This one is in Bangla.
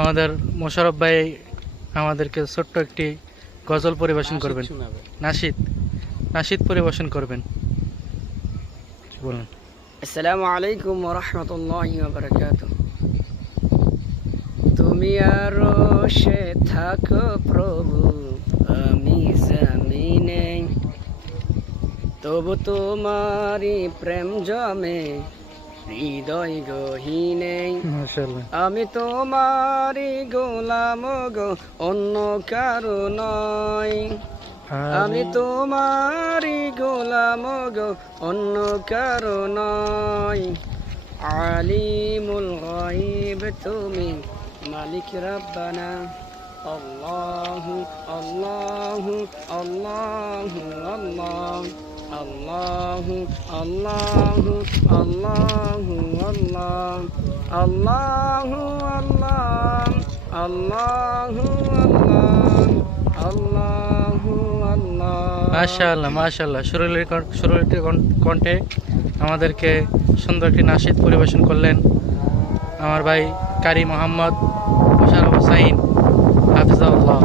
আমাদের মোশাররফ ভাই আমাদেরকে ছোট্ট একটি গজল পরিবেশন করবেন। নাশিদ নাশিদ পরিবেশন করবেন, বলুন। আসসালামু আলাইকুম ওয়া রাহমাতুল্লাহি ওয়া বারাকাতুহু। তুমি আরশে থাকো প্রভু, আমি জমিনে, তবু তোমারই প্রেম জমে হৃদয় গহীনে। মাশাআল্লাহ। আমি তোমারই গোলাম গো, অন্য কারো নয়। আমি তোমারই গোলাম গো, অন্য কারো নয়। আলিমুল গায়ব তুমি, মালিক রব্বানা। আল্লাহু আল্লাহু আল্লাহু আল্লাহ, আল্লাহু আল্লাহু আল্লাহু আল্লাহ, আল্লাহু আল্লাহ, আল্লাহু আল্লাহ, আল্লাহু আল্লাহ। মাশাআল্লাহ মাশাআল্লাহ, সুরলিত কণ্ঠে আমাদেরকে সুন্দর একটি নাশিদ পরিবেশন করলেন আমার ভাই কারি মোহাম্মদ মোশাররফ হোসাইন, হাফিজাহুল্লাহ।